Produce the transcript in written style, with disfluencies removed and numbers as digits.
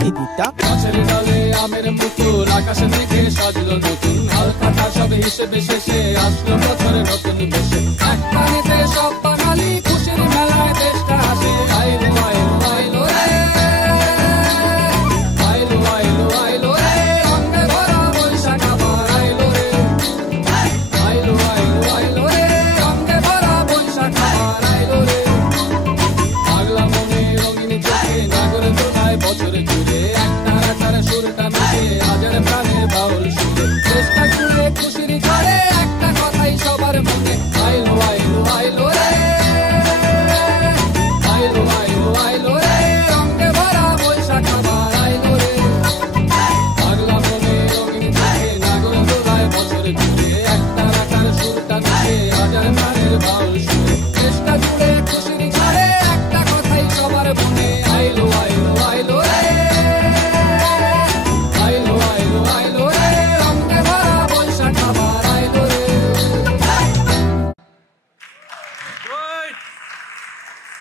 দিদিটা। গাছের ডালে আমের মুকুল, আকাশে মেঘে সাজলো নতুন, হালখাতা সব হিসেবে শেষে আসলো বছরে নতুন বেশে। এক পানিতে সব বাঙালি খুশির মেলায় দেশটা হাসে। আইলো আইলো আইলো রে, আইলো আইলো আইলো রে, রঙে ভরা বৈশাখ আবার আইলো রে। আইলো আইলো আইলো রে, রঙে ভরা বৈশাখ আবার আইলো রে। পাগলা মনে রঙিন চোখে নাগরে তোলায় বছরে জুড়ে, একটা রাখার সুরটা মিশে হাজার প্রাণের বাউল সুরে। চেষ্টা জুড়ে খুশির ঝড়ে একটা কথাই সবার মনে, আইলো আইলো আইলো রে, আইলো আইলো আইলো রে, রঙে ভরা বৈশাখ আবার আইলো রে। পাগলা মনে রঙিন চোখে নাগরে তোলায় বছরে জুড়ে, একটা রাখার সুরটা মিশে হাজার প্রাণের বাউল সুরে। চেষ্টা জুড়ে খুশির ঝড়ে একটা কথাই সবার মনে,